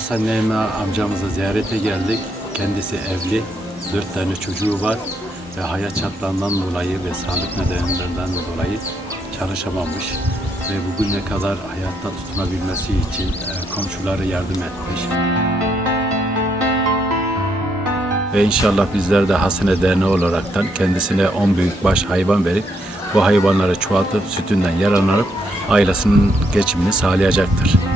Hasan Neyme amcamızı ziyarete geldik. Kendisi evli, dört tane çocuğu var ve hayat şartlarından dolayı ve sağlık nedenlerinden dolayı çalışamamış ve bugüne kadar hayatta tutunabilmesi için e, komşuları yardım etmiş. Ve inşallah bizler de Hasene Derneği olaraktan kendisine 10 büyükbaş hayvan verip bu hayvanları çoğaltıp sütünden yararlanıp ailesinin geçimini sağlayacaktır.